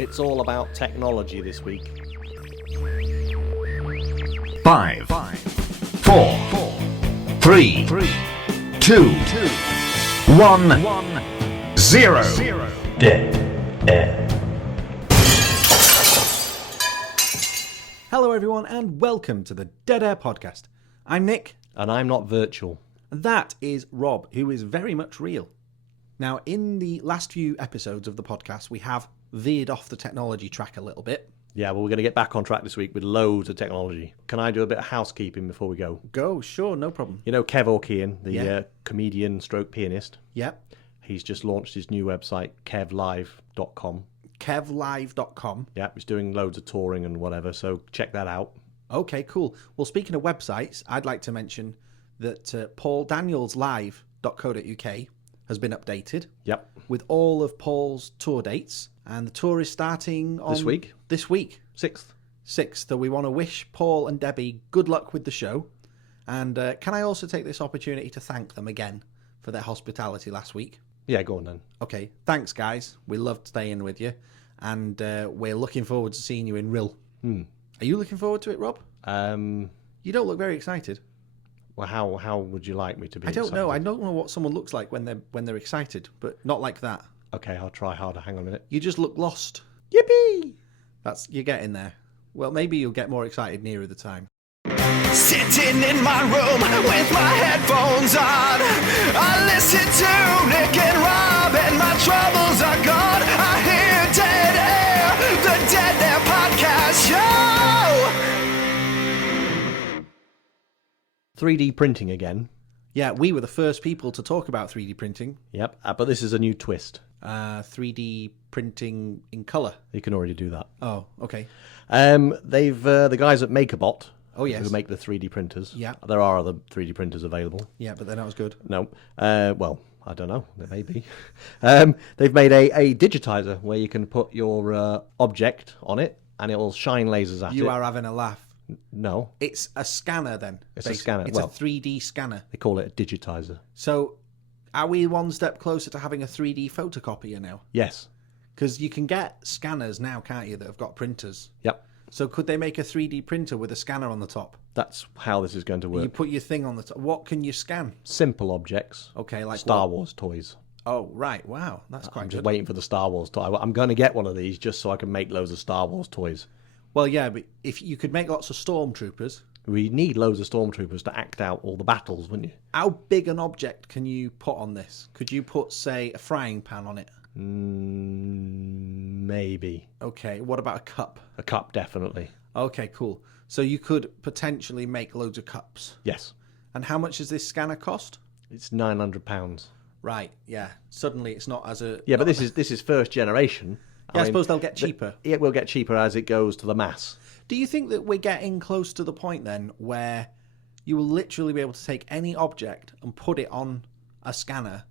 It's all about technology this week. 5, 4, 3, 2, 1, 0. Dead air. Hello everyone and welcome to the Dead Air Podcast. I'm Nick. And I'm not virtual. And that is Rob, who is very much real. Now, in the last few episodes of the podcast, we have veered off the technology track a little bit. Yeah, well, we're going to get back on track this week with loads of technology. Can I do a bit of housekeeping before we go? Go, sure, no problem. You know Kev Orkian, the Yeah. comedian stroke pianist? Yep. He's just launched his new website, kevlive.com. Kevlive.com. Yeah, he's doing loads of touring and whatever, so check that out. Okay, cool. Well, speaking of websites, I'd like to mention that pauldanielslive.co.uk has been updated. Yep. With all of Paul's tour dates. And the tour is starting on... This week? This week. 6th. 6th. So we want to wish Paul and Debbie good luck with the show. And can I also take this opportunity to thank them again for their hospitality last week? Yeah, go on then. Okay. Thanks, guys. We loved staying with you. And we're looking forward to seeing you in Rill. Are you looking forward to it, Rob? You don't look very excited. Well, how would you like me to be I don't excited? know. I don't know what someone looks like when they're excited, but not like that. Okay, I'll try harder. Hang on a minute. You just look lost. Yippee! You're getting there. Well, maybe you'll get more excited nearer the time. Sitting in my room with my headphones on, I listen to Nick and Rob and my troubles are gone. I hear Dead Air, the Dead Air Podcast Show. 3D printing again. Yeah, we were the first people to talk about 3D printing. Yep, but this is a new twist. 3D printing in colour. You can already do that. Oh, okay. They've the guys at MakerBot. Oh, yes. Who make the 3D printers. Yeah. There are other 3D printers available. Yeah, but they're not as good. No. Well, I don't know. There may be. They've made a digitizer where you can put your object on it and it will shine lasers at it. You are having a laugh. No. It's a scanner then. It's a scanner. It's a 3D scanner. They call it a digitizer. So are we one step closer to having a 3D photocopier now? Yes. Because you can get scanners now, can't you, that have got printers? Yep. So could they make a 3D printer with a scanner on the top? That's how this is going to work. You put your thing on the top. What can you scan? Simple objects. Okay, like Star what? Wars toys. Oh, right. Wow. That's quite I'm good. just waiting for the Star Wars toy. I'm going to get one of these just so I can make loads of Star Wars toys. Well, yeah, but if you could make lots of stormtroopers... We need loads of stormtroopers to act out all the battles, wouldn't you? How big an object can you put on this? Could you put, say, a frying pan on it? Maybe. Okay, what about a cup? A cup, definitely. Okay, cool. So you could potentially make loads of cups. Yes. And how much does this scanner cost? It's £900. Right, yeah. Suddenly it's not as a... Yeah, but this is first generation. Yeah, I suppose they'll get cheaper. It will get cheaper as it goes to the mass. Do you think that we're getting close to the point then where you will literally be able to take any object and put it on a scanner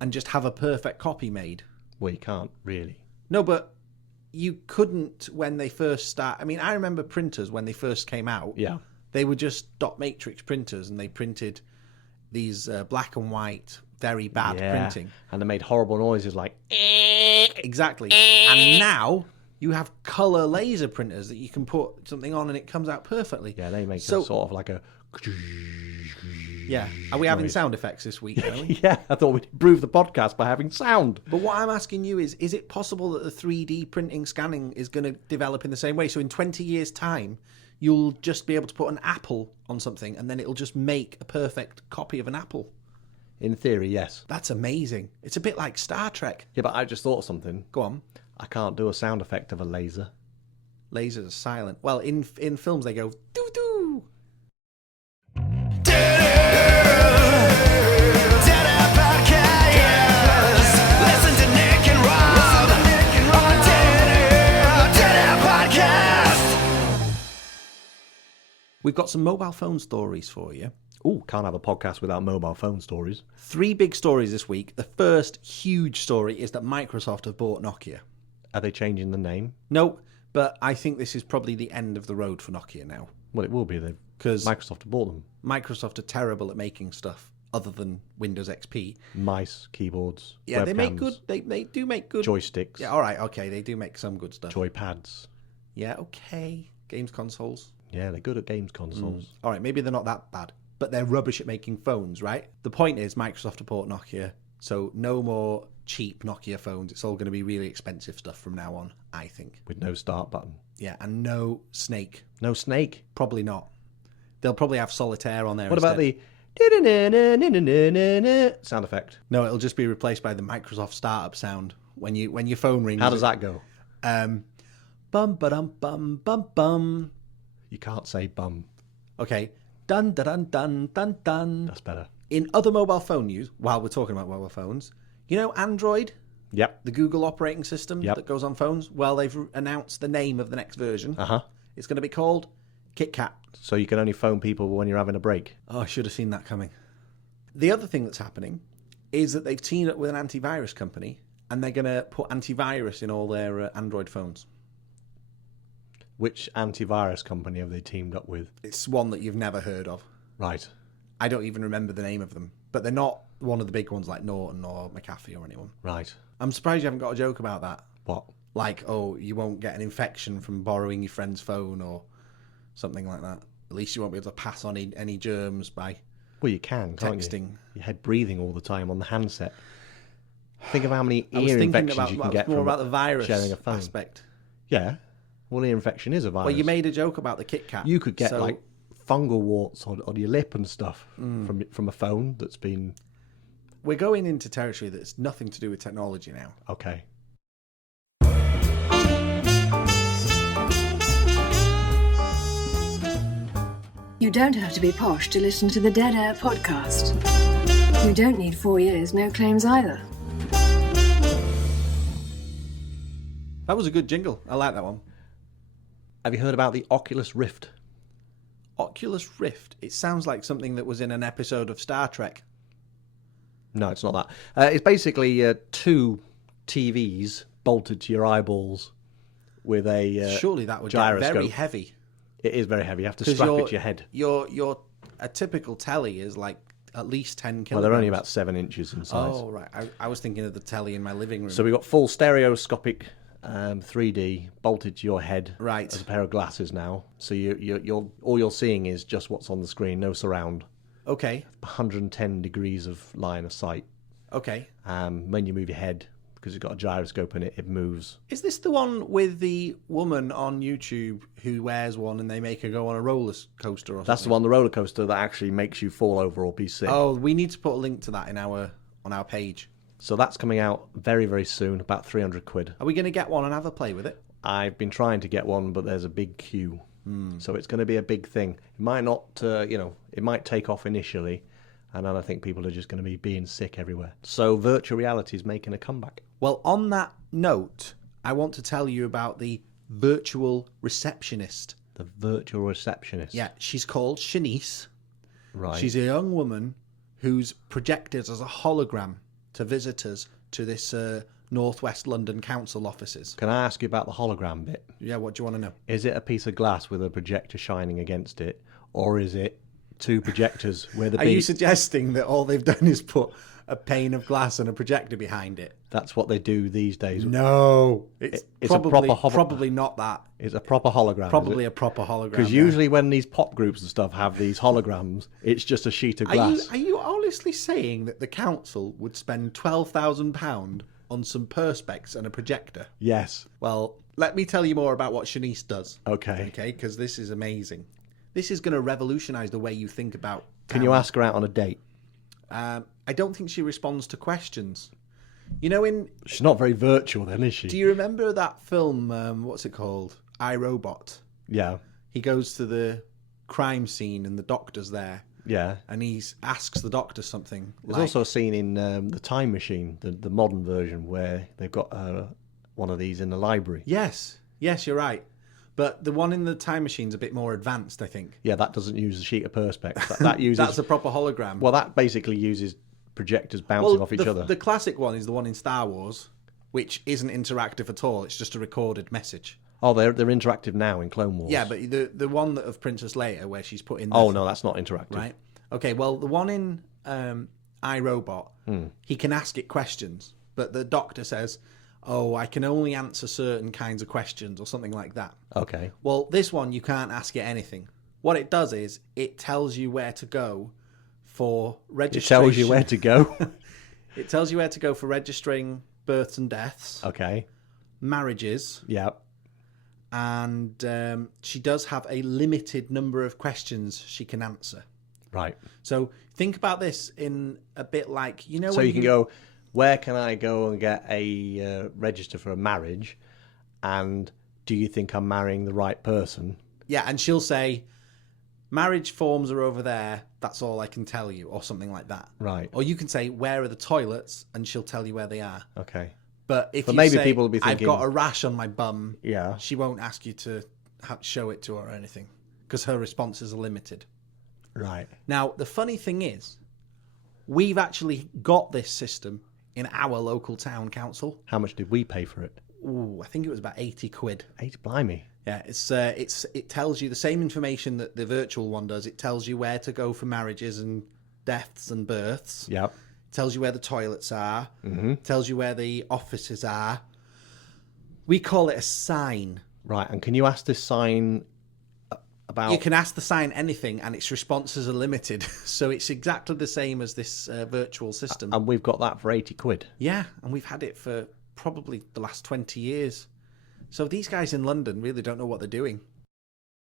and just have a perfect copy made? Well, you can't, really. No, but you couldn't when they first start. I mean, I remember printers when they first came out. Yeah. They were just dot matrix printers and they printed these black and white, very bad printing. And they made horrible noises like... Exactly. And now you have colour laser printers that you can put something on and it comes out perfectly. Yeah, they make sort of like a... Yeah. Are we having sound effects this week, are we? Yeah, I thought we'd improve the podcast by having sound. But what I'm asking you is it possible that the 3D printing scanning is going to develop in the same way? So in 20 years' time, you'll just be able to put an apple on something and then it'll just make a perfect copy of an apple? In theory, yes. That's amazing. It's a bit like Star Trek. Yeah, but I just thought of something. Go on. I can't do a sound effect of a laser. Lasers are silent. Well, in films they go doo-doo. Dead Air Podcast. Listen to Nick and Rob on Dead Air Podcast. We've got some mobile phone stories for you. Ooh, can't have a podcast without mobile phone stories. 3 big stories this week. The first huge story is that Microsoft have bought Nokia. Are they changing the name? No, but I think this is probably the end of the road for Nokia now. Well, it will be. Because Microsoft have bought them. Microsoft are terrible at making stuff. other than Windows XP. Mice, keyboards, Yeah, they make webcams, good. They do make good joysticks, Yeah, all right, okay, they do make some good stuff. joypads. Yeah, okay. Games consoles. Yeah, they're good at games consoles. All right, maybe they're not that bad, but they're rubbish at making phones, right? The point is Microsoft support Nokia, so no more cheap Nokia phones. It's all going to be really expensive stuff from now on, I think. With no start button. Yeah, and no Snake. No Snake. Probably not. They'll probably have Solitaire on there What about instead. the sound effect? No, it'll just be replaced by the Microsoft startup sound when your phone rings. How does that go? Bum ba-dum bum bum bum. You can't say bum. Okay. Dun dun dun dun dun dun. That's better. In other mobile phone news, while we're talking about mobile phones, you know Android, Yep. the Google operating system Yep. that goes on phones? Well, they've announced the name of the next version. Uh-huh. It's going to be called KitKat. So you can only phone people when you're having a break. Oh, I should have seen that coming. The other thing that's happening is that they've teamed up with an antivirus company and they're going to put antivirus in all their Android phones. Which antivirus company have they teamed up with? It's one that you've never heard of. Right. I don't even remember the name of them, but they're not one of the big ones like Norton or McAfee or anyone. Right. I'm surprised you haven't got a joke about that. What? Like, oh, you won't get an infection from borrowing your friend's phone or something like that. At least you won't be able to pass on any germs by Well, you can't texting. you? Your head breathing all the time on the handset. Think of how many I was ear thinking infections about you can get more from about the virus sharing a phone. aspect. Yeah. Well, ear infection is a virus. Well, you made a joke about the KitKat. You could get so like fungal warts on your lip and stuff from a phone that's been we're going into territory that's nothing to do with technology now. okay. You don't have to be posh to listen to the Dead Air podcast. You don't need 4 years, no claims either. That was a good jingle. I like that one. Have you heard about the Oculus Rift? Oculus Rift. It sounds like something that was in an episode of Star Trek. No, it's not that. It's basically two TVs bolted to your eyeballs with a Surely that would get gyroscope. very heavy. It is very heavy. You have to 'Cause strap it to your head. A typical telly is like at least 10 kilograms. Well, they're only about 7 inches in size. Oh, right. I was thinking of the telly in my living room. So we've got full stereoscopic 3D bolted to your head Right. as a pair of glasses now. So you're all you're seeing is just what's on the screen, no surround. Okay. 110 degrees of line of sight. Okay. When you move your head, because it's got a gyroscope in it, it moves. Is this the one with the woman on YouTube who wears one and they make her go on a roller coaster or something? That's the one, the roller coaster that actually makes you fall over or be sick. Oh, we need to put a link to that on our page. So that's coming out very, very soon, about 300 quid. Are we going to get one and have a play with it? I've been trying to get one, but there's a big queue. So it's going to be a big thing. It might not, it might take off initially, and then I think people are just going to be being sick everywhere. So virtual reality is making a comeback. Well, on that note, I want to tell you about the virtual receptionist. The virtual receptionist. Yeah, she's called Shanice. Right. She's a young woman who's projected as a hologram to visitors to this Northwest London council offices. Can I ask you about the hologram bit? Yeah, what do you want to know? Is it a piece of glass with a projector shining against it, or is it two projectors where the Are you suggesting that all they've done is put a pane of glass and a projector behind it? That's what they do these days. No, it's probably, probably not that. It's a proper hologram. Probably a proper hologram. Because usually when these pop groups and stuff have these holograms, it's just a sheet of glass. Are you honestly saying that the council would spend £12,000 on some perspex and a projector? Yes. Well, let me tell you more about what Shanice does. Okay. Okay, because this is amazing. This is going to revolutionise the way you think about. Can you ask her out on a date? I don't think she responds to questions. You know, She's not very virtual then, is she? do you remember that film? What's it called? I, Robot. Yeah. He goes to the crime scene and the doctor's there. Yeah. And he asks the doctor something. There's also a scene in The Time Machine, the modern version, where they've got one of these in the library. Yes, you're right. But the one in the Time Machine's a bit more advanced, I think. Yeah, that doesn't use a sheet of perspex. That uses. That's a proper hologram. Well, that basically uses projectors bouncing off each other. The classic one is the one in Star Wars, which isn't interactive at all. It's just a recorded message. Oh, they're interactive now in Clone Wars. Yeah, but the one of Princess Leia where she's put in. Oh no, that's not interactive. Right. Okay. Well, the one in iRobot, he can ask it questions, but the doctor says, "Oh, I can only answer certain kinds of questions," or something like that. Okay. Well, this one you can't ask it anything. What it does is it tells you where to go for It registration. tells you where to go. It tells you where to go for registering births and deaths, Okay. marriages, Yeah. and she does have a limited number of questions she can answer. Right. So think about this in a bit like, you know, So when you can go, where can I go and get a register for a marriage? And do you think I'm marrying the right person? Yeah, and she'll say, marriage forms are over there, that's all I can tell you, or something like that. Right. Or you can say, where are the toilets? And she'll tell you where they are. Okay. But if But you maybe say, people will be I've thinking- got a rash on my bum, Yeah. she won't ask you to show it to her or anything, because her responses are limited. Right. Now, the funny thing is, we've actually got this system in our local town council. How much did we pay for it? Ooh, I think it was about 80 quid. 8 blimey. Yeah, it tells you the same information that the virtual one does. It tells you where to go for marriages and deaths and births. Yep. It tells you where the toilets are. Mm-hmm. It tells you where the offices are. We call it a sign. Right. And can you ask this sign about... You can ask the sign anything, and its responses are limited. So it's exactly the same as this virtual system. And we've got that for 80 quid. Yeah, and we've had it for probably the last 20 years. So these guys in London really don't know what they're doing.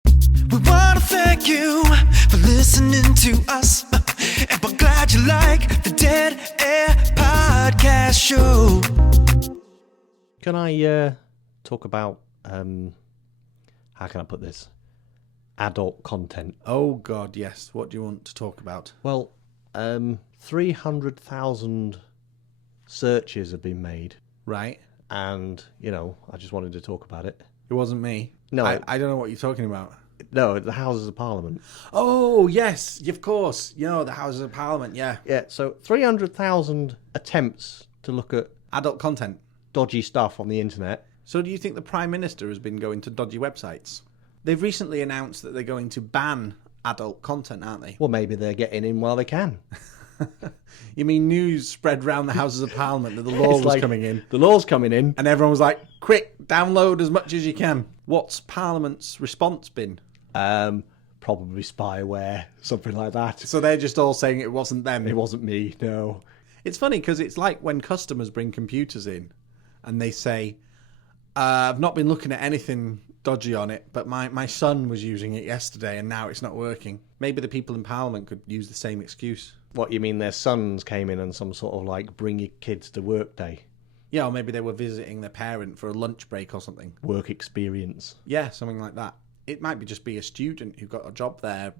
We want to thank you for listening to us. And we're glad you like the Dead Air Podcast Show. Can I talk about... how can I put this? Adult content. Oh, God, yes. What do you want to talk about? Well, 300,000 searches have been made. Right. And, you know, I just wanted to talk about it. It wasn't me. No. I don't know what you're talking about. No, the Houses of Parliament. Oh, yes, of course. You know, the Houses of Parliament, yeah. Yeah, so 300,000 attempts to look at Adult content. dodgy stuff on the internet. So do you think the Prime Minister has been going to dodgy websites? They've recently announced that they're going to ban adult content, aren't they? Well, maybe they're getting in while they can. You mean news spread around the Houses of Parliament that the law was coming in? The law's coming in. And everyone was like, quick, download as much as you can. What's Parliament's response been? Probably spyware, something like that. So they're just all saying it wasn't them. It wasn't me, no. It's funny because it's like when customers bring computers in and they say, I've not been looking at anything dodgy on it, but my son was using it yesterday and now it's not working. Maybe the people in Parliament could use the same excuse. What, you mean their sons came in on some sort of like bring your kids to work day? Yeah, or maybe they were visiting their parent for a lunch break or something. Work experience. Yeah, something like that. It might be just be a student who got a job there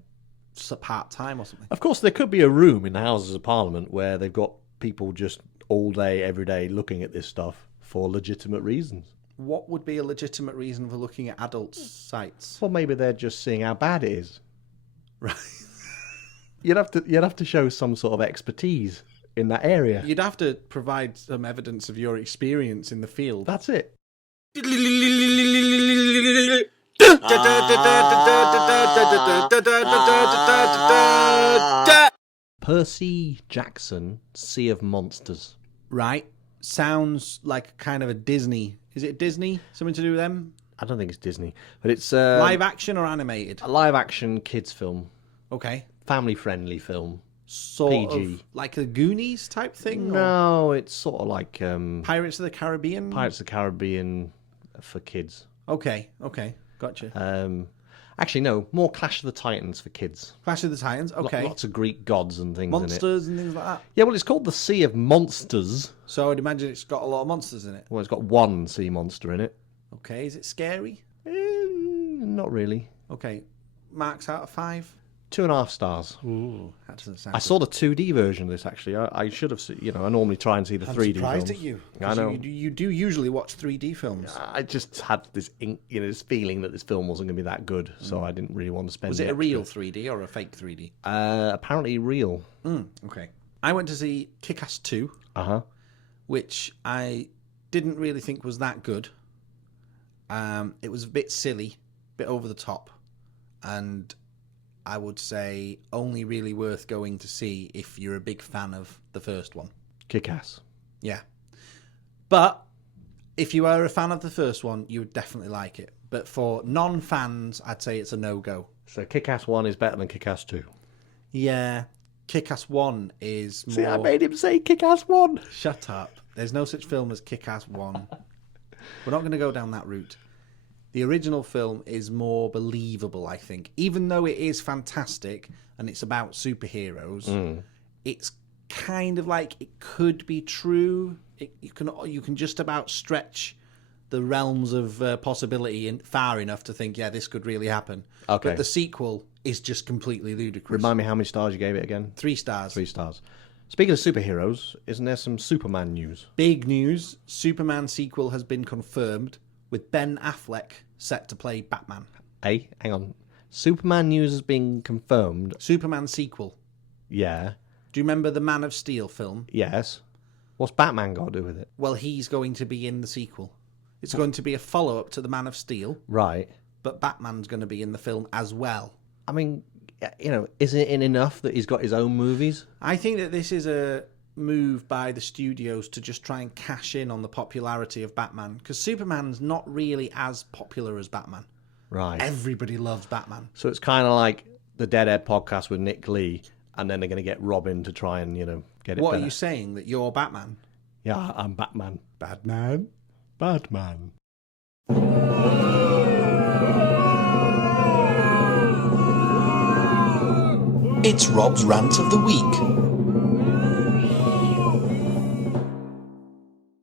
part-time or something. Of course, there could be a room in the Houses of Parliament where they've got people just all day, every day looking at this stuff for legitimate reasons. What would be a legitimate reason for looking at adult sites? Well, maybe they're just seeing how bad it is. Right. You'd have to show some sort of expertise in that area. You'd have to provide some evidence of your experience in the field. That's it. Percy Jackson, Sea of Monsters. Right. Sounds like kind of a Disney. Is it Disney? Something to do with them? I don't think it's Disney, but it's Live action or animated? a live-action kids film, Okay. family-friendly film. Sort PG. of like a Goonies type thing? Or No, it's sort of like Pirates of the Caribbean? Pirates of the Caribbean for kids. Okay. Gotcha. Actually, no, more Clash of the Titans for kids. Clash of the Titans? Okay. Lots of Greek gods and things in it. Monsters and things like that. Yeah, well, it's called the Sea of Monsters. So I'd imagine it's got a lot of monsters in it. Well, it's got one sea monster in it. Okay. Is it scary? Not really. Okay. Marks out of 5? 2.5 stars. Ooh, that doesn't sound I saw the 2D version of this, actually. I should have seen, I normally try and see the 3D surprised films. at you. I know. You do usually watch 3D films. I just had this, this feeling that this film wasn't going to be that good, so I didn't really want to spend Was the it a real extra. 3D or a fake 3D? Apparently real. Okay. I went to see Kick-Ass 2, Uh-huh. which I didn't really think was that good. It was a bit silly, a bit over the top, and I would say only really worth going to see if you're a big fan of the first one. Kick-Ass. Yeah. But if you are a fan of the first one, you would definitely like it. But for non-fans, I'd say it's a no-go. So Kick-Ass 1 is better than Kick-Ass 2. Yeah. Kick-Ass 1 is more... See, I made him say Kick-Ass 1. Shut up. There's no such film as Kick-Ass 1. We're not going to go down that route. The original film is more believable, I think. Even though it is fantastic and it's about superheroes, it's kind of like it could be true. You can just about stretch the realms of possibility far enough to think, yeah, this could really happen. Okay. But the sequel is just completely ludicrous. Remind me how many stars you gave it again? 3 stars. 3 stars. Speaking of superheroes, isn't there some Superman news? Big news. Superman sequel has been confirmed with Ben Affleck set to play Batman. Hey, hang on. Superman news has been confirmed. Superman sequel. Yeah. Do you remember the Man of Steel film? Yes. What's Batman got to do with it? Well, he's going to be in the sequel. It's going to be a follow-up to the Man of Steel, Right. but Batman's going to be in the film as well. I mean, you know, isn't it enough that he's got his own movies? I think that this is a move by the studios to just try and cash in on the popularity of Batman, because Superman's not really as popular as Batman. Right. Everybody loves Batman. So it's kind of like the Deadhead podcast with Nick Lee, and then they're going to get Robin to try and, you know, get it What better. are you saying? That you're Batman? Yeah, I'm Batman. Batman? Batman. It's Rob's Rant of the Week.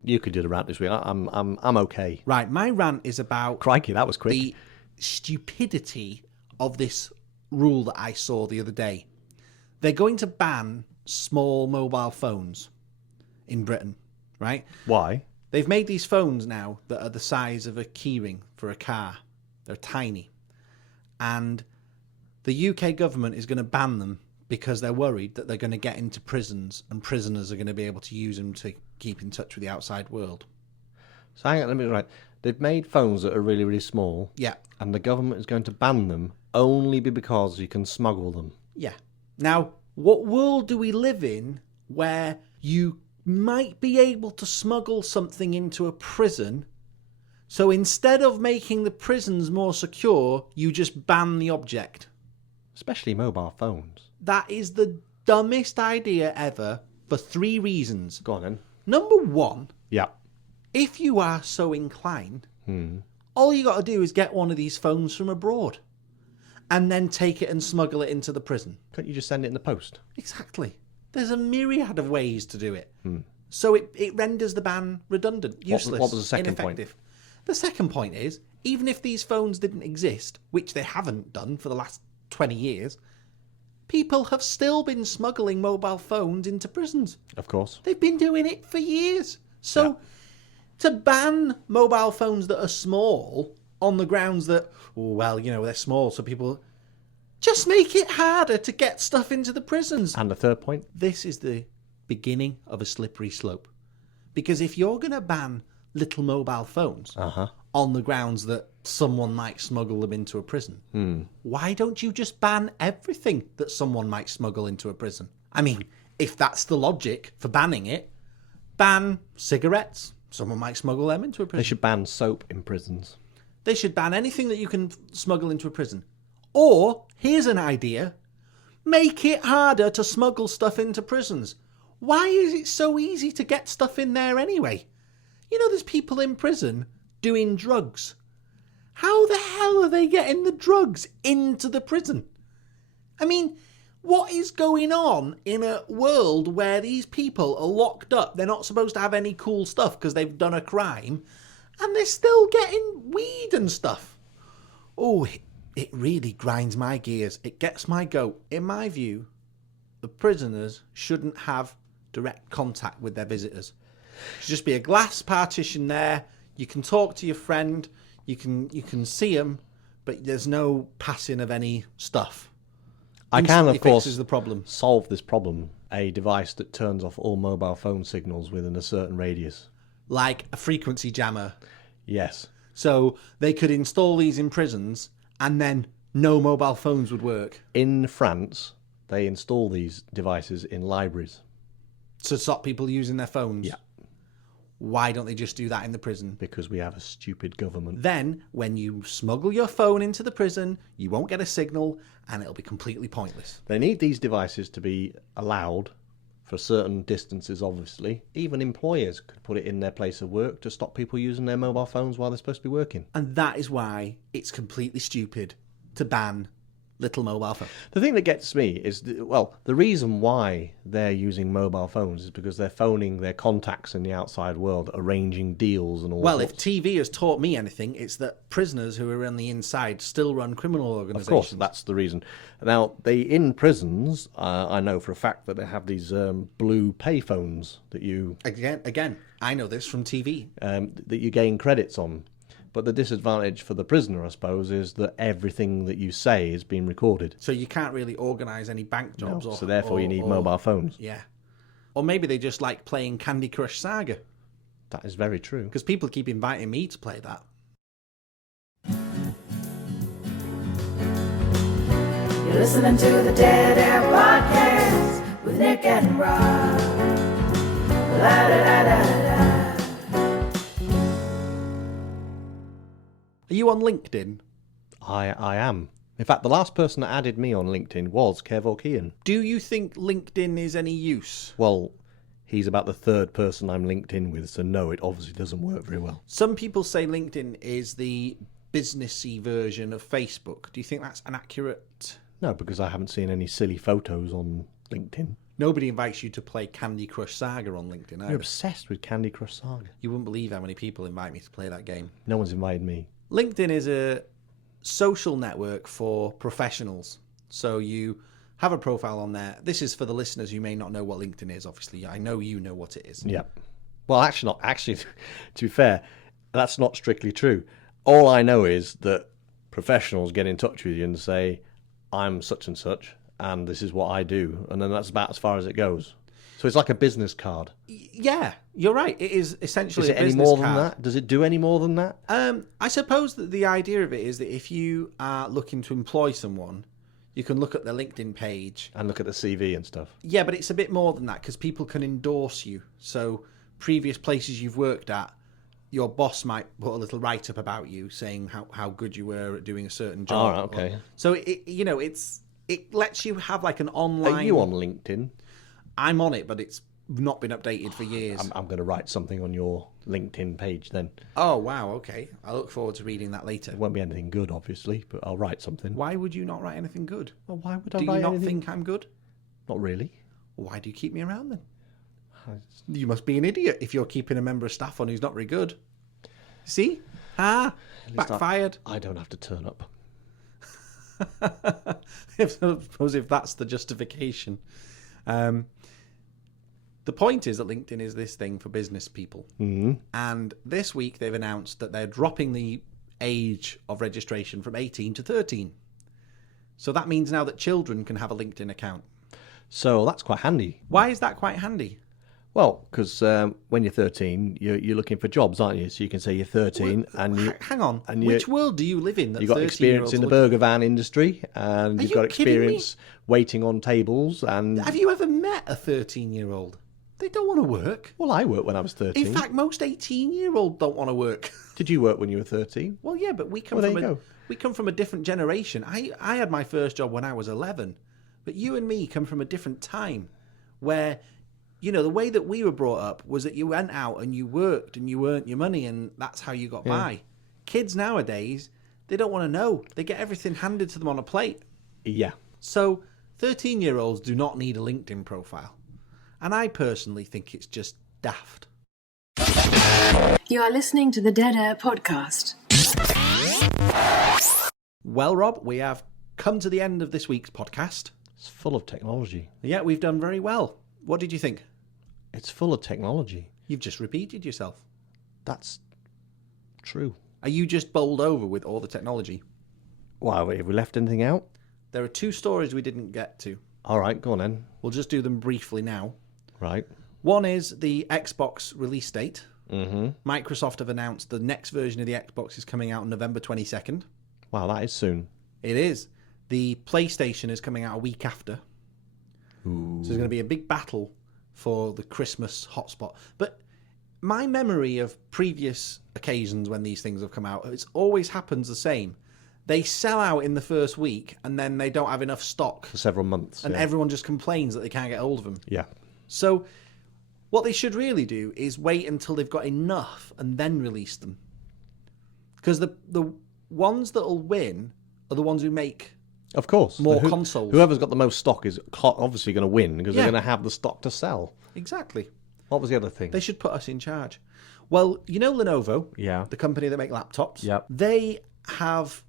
You could do the rant this week. I'm okay. Right, my rant is about Crikey, that was quick. the stupidity of this rule that I saw the other day. They're going to ban small mobile phones in Britain, right? Why? They've made these phones now that are the size of a keyring for a car. They're tiny. And the UK government is going to ban them because they're worried that they're going to get into prisons and prisoners are going to be able to use them to keep in touch with the outside world. So hang on, let me right. They've made phones that are really, really small. Yeah. And the government is going to ban them only because you can smuggle them. Yeah. Now, what world do we live in where you might be able to smuggle something into a prison, so instead of making the prisons more secure, you just ban the object? Especially mobile phones. That is the dumbest idea ever for 3 reasons. Go on then. Number 1, Yeah. if you are so inclined, all you got to do is get one of these phones from abroad and then take it and smuggle it into the prison. Couldn't you just send it in the post? Exactly. There's a myriad of ways to do it. So it renders the ban redundant, useless, what was the second point? ineffective. The second point is, even if these phones didn't exist, which they haven't done for the last 20 years, people have still been smuggling mobile phones into prisons. Of course. They've been doing it for years. So to ban mobile phones that are small on the grounds that, well, you know, they're small, so people... Just make it harder to get stuff into the prisons. And the third point? This is the beginning of a slippery slope. Because if you're going to ban little mobile phones on the grounds that someone might smuggle them into a prison, why don't you just ban everything that someone might smuggle into a prison? I mean, if that's the logic for banning it, ban cigarettes. Someone might smuggle them into a prison. They should ban soap in prisons. They should ban anything that you can smuggle into a prison. Or, here's an idea, make it harder to smuggle stuff into prisons. Why is it so easy to get stuff in there anyway? You know, there's people in prison doing drugs. How the hell are they getting the drugs into the prison? I mean, what is going on in a world where these people are locked up? They're not supposed to have any cool stuff because they've done a crime, and they're still getting weed and stuff. Oh, it really grinds my gears. It gets my goat. In my view, the prisoners shouldn't have direct contact with their visitors. There should just be a glass partition there. You can talk to your friend. You can see them, but there's no passing of any stuff. I can, of course, fixes the problem. solve this problem. A device that turns off all mobile phone signals within a certain radius. Like a frequency jammer. Yes. So they could install these in prisons and then no mobile phones would work. In France, they install these devices in libraries. To stop people using their phones? Yeah. Why don't they just do that in the prison? Because we have a stupid government. Then, when you smuggle your phone into the prison, you won't get a signal, and it'll be completely pointless. They need these devices to be allowed for certain distances, obviously. Even employers could put it in their place of work to stop people using their mobile phones while they're supposed to be working. And that is why it's completely stupid to ban little mobile phones. The thing that gets me is, the reason why they're using mobile phones is because they're phoning their contacts in the outside world, arranging deals and all Well, sorts. if TV has taught me anything, it's that prisoners who are on the inside still run criminal organisations. Of course, that's the reason. Now, in prisons, I know for a fact that they have these blue payphones that you Again, I know this from TV. that you gain credits on. But the disadvantage for the prisoner, I suppose, is that everything that you say is being recorded. So you can't really organise any bank jobs. So therefore you need mobile phones. Yeah. Or maybe they just like playing Candy Crush Saga. That is very true. Because people keep inviting me to play that. You're listening to the Dead Air Podcast with Nick and Rob. La da da da da. Are you on LinkedIn? I am. In fact, the last person that added me on LinkedIn was Kev O'Keehan. Do you think LinkedIn is any use? Well, he's about the third person I'm linked in with, so no, it obviously doesn't work very well. Some people say LinkedIn is the businessy version of Facebook. Do you think that's an accurate... No, because I haven't seen any silly photos on LinkedIn. Nobody invites you to play Candy Crush Saga on LinkedIn You're either. obsessed with Candy Crush Saga. You wouldn't believe how many people invite me to play that game. No one's invited me. LinkedIn is a social network for professionals. So you have a profile on there. This is for the listeners who may not know what LinkedIn is, obviously. I know you know what it is. Yeah. Well, actually, to be fair, that's not strictly true. All I know is that professionals get in touch with you and say, I'm such and such, and this is what I do. And then that's about as far as it goes. So it's like a business card. Yeah, you're right. It is essentially Is it a any business more card. than that? Does it do any more than that? I suppose that the idea of it is that if you are looking to employ someone, you can look at their LinkedIn page. And look at the CV and stuff. Yeah, but it's a bit more than that because people can endorse you. So previous places you've worked at, your boss might put a little write-up about you saying how good you were at doing a certain job. All right, okay. So it lets you have like an online... Are you on LinkedIn? I'm on it, but it's not been updated for years. I'm going to write something on your LinkedIn page then. Oh, wow, okay. I look forward to reading that later. It won't be anything good, obviously, but I'll write something. Why would you not write anything good? Well, why would I Do write you not anything? think I'm good? Not really. Why do you keep me around then? You must be an idiot if you're keeping a member of staff on who's not very good. See? Backfired. I don't have to turn up. I suppose if that's the justification. The point is that LinkedIn is this thing for business people. Mm-hmm. And this week they've announced that they're dropping the age of registration from 18 to 13. So that means now that children can have a LinkedIn account. So that's quite handy. Why is that quite handy? Well, because when you're 13, you're looking for jobs, aren't you? So you can say you're 13 and you... Hang on. and Which world do you live in that You've got experience in the burger van industry and you've you got kidding me? experience waiting on tables and... Have you ever met a 13-year-old? They don't want to work. Well, I worked when I was 13. In fact, most 18-year-olds don't want to work. Did you work when you were 13? Well, yeah, but we come Well, there from you go. we come from a different generation. I had my first job when I was 11, but you and me come from a different time where, you know, the way that we were brought up was that you went out and you worked and you earned your money and that's how you got by. Kids nowadays, they don't want to know. They get everything handed to them on a plate. Yeah. So 13-year-olds do not need a LinkedIn profile. And I personally think it's just daft. You are listening to the Dead Air Podcast. Well, Rob, we have come to the end of this week's podcast. It's full of technology. Yeah, we've done very well. What did you think? It's full of technology. You've just repeated yourself. That's true. Are you just bowled over with all the technology? Wow, have we left anything out? There are two stories we didn't get to. All right, go on then. We'll just do them briefly now. Right. One is the Xbox release date. Mm-hmm. Microsoft have announced the next version of the Xbox is coming out on November 22nd. Wow, that is soon. It is. The PlayStation is coming out a week after. Ooh. So there's going to be a big battle for the Christmas hotspot. But my memory of previous occasions when these things have come out, it always happens the same. They sell out in the first week and then they don't have enough stock. For several months. And everyone just complains that they can't get hold of them. Yeah. So what they should really do is wait until they've got enough and then release them. Because the ones that will win are the ones who make Of course. more consoles. Whoever's got the most stock is obviously going to win because they're going to have the stock to sell. Exactly. What was the other thing? They should put us in charge. Well, you know Lenovo, Yeah. the company that make laptops? Yep. They have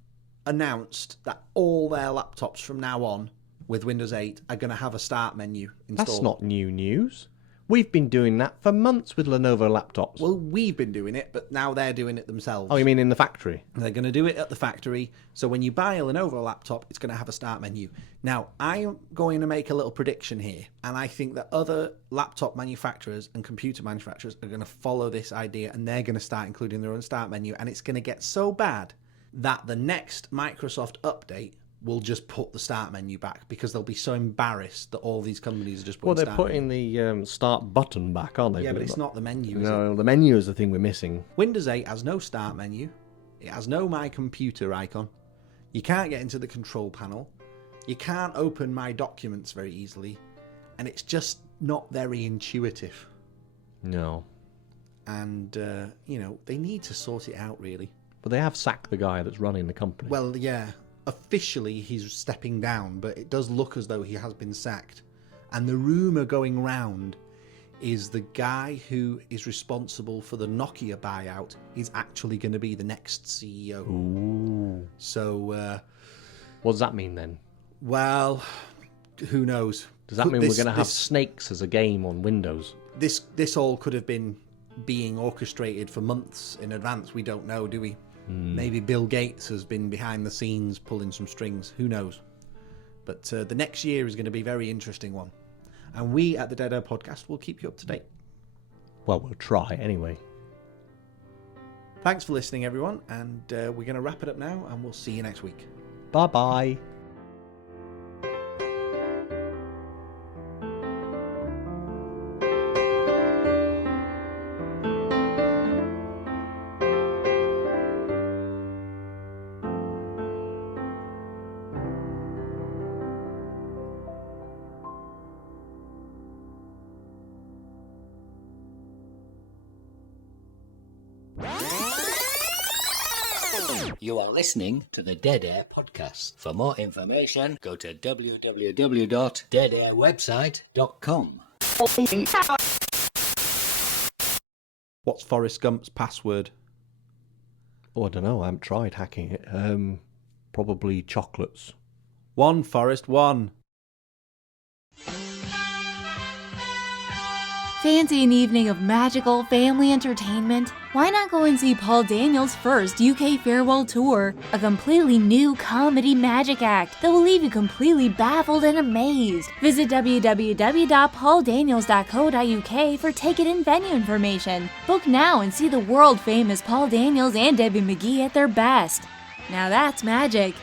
announced that all their laptops from now on with Windows 8 are going to have a start menu installed. That's not new news. We've been doing that for months with Lenovo laptops. Well, we've been doing it, but now they're doing it themselves. Oh, you mean in the factory? They're going to do it at the factory. So when you buy a Lenovo laptop, it's going to have a start menu. Now, I'm going to make a little prediction here, and I think that other laptop manufacturers and computer manufacturers are going to follow this idea, and they're going to start including their own start menu, and it's going to get so bad that the next Microsoft update will just put the start menu back because they'll be so embarrassed that all these companies are just putting Well, they're start putting the start button back, aren't they? Yeah, but it's not the menu, is it? No, the menu is the thing we're missing. Windows 8 has no start menu. It has no My Computer icon. You can't get into the control panel. You can't open My Documents very easily. And it's just not very intuitive. No. And, they need to sort it out, really. But they have sacked the guy that's running the company. Well, yeah. Officially, he's stepping down, but it does look as though he has been sacked. And the rumour going round is the guy who is responsible for the Nokia buyout is actually going to be the next CEO. Ooh. So, What does that mean then? well, who knows? Does that mean we're going to have Snakes as a game on Windows? This all could have been being orchestrated for months in advance. We don't know, do we? Maybe Bill Gates has been behind the scenes pulling some strings. Who knows? But the next year is going to be a very interesting one. And we at the Dead Air Podcast will keep you up to date. Well, we'll try anyway. Thanks for listening, everyone. And we're going to wrap it up now, and we'll see you next week. Bye-bye. You are listening to the Dead Air Podcast. For more information, go to www.deadairwebsite.com. What's Forrest Gump's password? Oh, I don't know. I haven't tried hacking it. Probably chocolates. One, Forrest, one. Fancy an evening of magical family entertainment? Why not go and see Paul Daniels' first UK farewell tour, a completely new comedy magic act that will leave you completely baffled and amazed. Visit www.pauldaniels.co.uk for ticket and venue information. Book now and see the world-famous Paul Daniels and Debbie McGee at their best. Now that's magic.